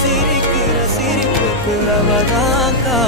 சிரிக்கிற சிரிப்புக்கு அவதான் கா